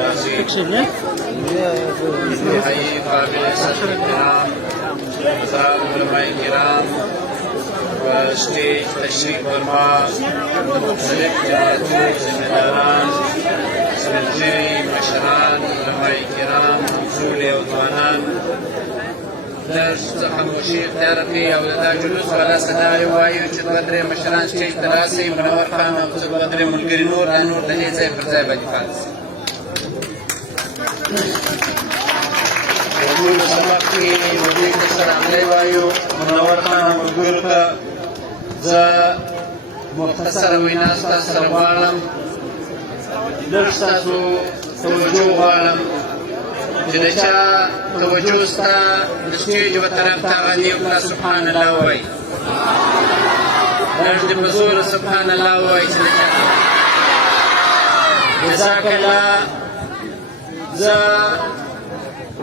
العظيم. نحيي قابل السادة الكرام علماء الكرام وستيج تشريف برما مختلف جهات زمداران سمجري مشران علماء الكرام مسؤولي وطوانان درس خاموشي اختیار کړي او دا جلوس والا صدا یې وایي چې دوه درې مشران سټیج ته راسئ منور خان او دوه درې ملګري نور دا نور د دې ځای پر ځای باندې پاتې شي. زموږ سبق کې د دې سره عملی وایو منور خان او ملګرو ته زه مختصره وینا ستاسو سره غواړم لږ ستاسو توجه غواړم چې د چا توجه ستا د سټیج یوه طرف ته هغه دې وکړه سبحان الله ووایي لږ دې په زوره سبحان الله ووایي چې د چا جزاک الله. زه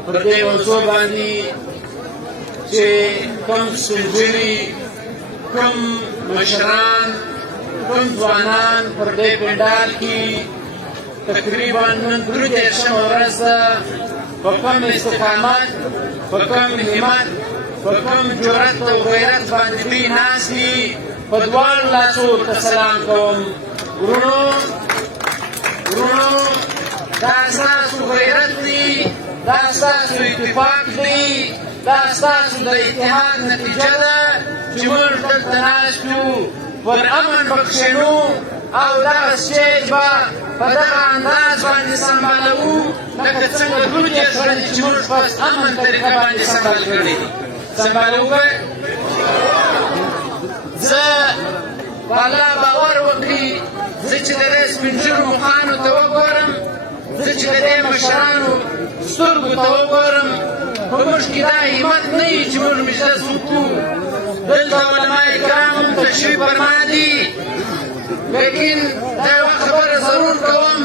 پر دې موضوع باندې چې کوم سپین کوم مشران کوم ځوانان پر دې پنډال کې تقریبا نن درې دېرشمه ورځ ده په کوم استقامت په کوم همت په کوم جرأت او غیرت باندې دوی ناست دي په دواړو لاسو ته سلام کوم. ورونو دا ستاسو غیرت دی دا ستاسو اتفاق دی دا ستاسو د اتحاد نتیجه ده چې موږ دلته ناست یو پر امن بخښنو او دغه سټیج به په دغه انداز باندې سنبالوو لکه څنګه دوه دېرش ورځې چې موږ په امن طریقه باندې سنبال کړي دي. سنبالوو به زه په الله باور وکړي زه چې د دې سپین ږیرو مخانو ته وګورم زه چې د دې مشرانو سترګو ته وګورم په موږ کې دا همت نه وي چې موږ مجلس وکړو. دلته علماء کرام هم تشریف فرما دي لیکن دا یوه خبره ضرور کوم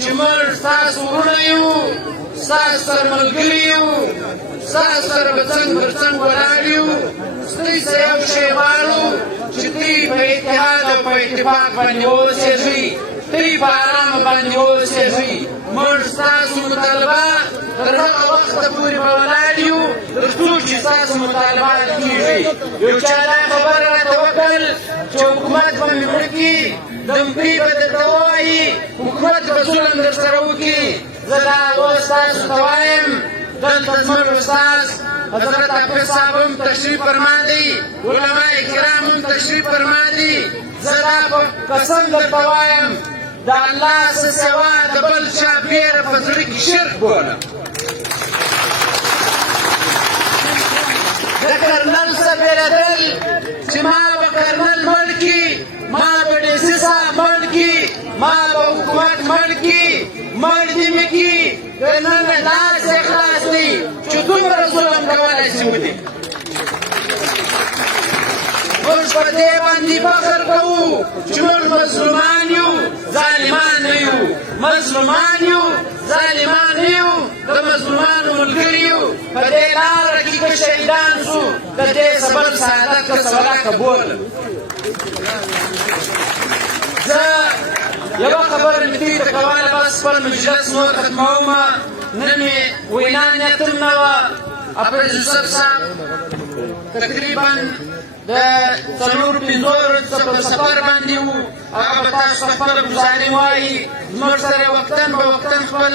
چې موږ ستاسو وروڼه یو ستاسو سره ملګري یو ستاسو سره به څنګ پر څنګ ولاړ یو ستاسو سره یو شی غواړو چې دوی په اتحاد او په اتفاق باندې واوسېږئ دوی په ارامه باندې واوسېږئ. موږ ستاسو مطالبه تر هغه وخته پورې به ولاړ یو تر څو چې ستاسو مطالبات کېږي. یو چا دا خبره راته وکړل چې حکومت به مې مړه کړي دمپري به درته ووایي حکومت به ظلم در سره وکړي. زه دا اوس تاسو ته وایم دلته زموږ استاد حضرت حافظ صاحب هم تشریف فرما دی علماء کرام هم تشریف فرما دی. زه دا په قسم درته وایم د الله څه سوا د بل چا بیره په زړه کې شرک بولم. د کرنل څخه بیرېدل چې ما به کرنل مړ کړي ما به ډي سي صاحب مړ کړي ما به حکومت مړ کړي مړ دې مې کړي نن داسې خلاص دي چې دومره ظلم کولی شي ودي. موږ په دې باندې فخر کوو چې موږ مظلومان یو ظالمان نه یو مظلومان یو ظالمان نه یو د مظلومانو ملګري یو په دې لاره کې که شهیدان شو د دې سبب سعادت که سولاکه بوله. زه یوه خبره مې دوی ته کوله بس خپل مجلس نور ختمومه نن مې وینا نیت هم نه وه. حافظ یوسف صاحب تقریبا د څلور پنځو ورځو په سفر باندې وو هغه به تاسو خپله ګزاري وایي زموږ سره وختن به وختن خپل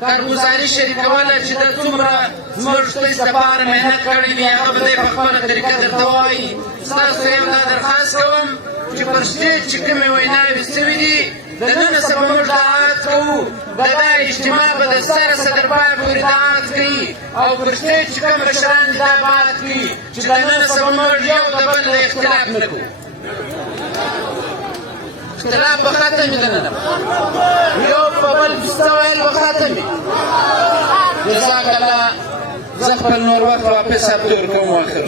کارګزاري شریکوله چې د څومره زموږ ستاسو لپاره محنت کړی وي هغه به دی په خپله طریقه درته وایي. ستاسو ته یو دا درخواست کوم چې پر سټیج چې کومې ویناوې سوي دي د نن څخه به موږ دا عهد کوو د دا اجتماع به د سره صدربار پورې دا عهد کوي او پر سټیج چې کوم مشران دي دا به عهد کوي چې د نن څخه به موږ یو د بل له اختلاف نه کوو. اختلاف به ختم وي دننه یو په بل پسته ویل به ختم وي. جزاک الله. زه خپل نور وخت واپس ابدور کوم واخر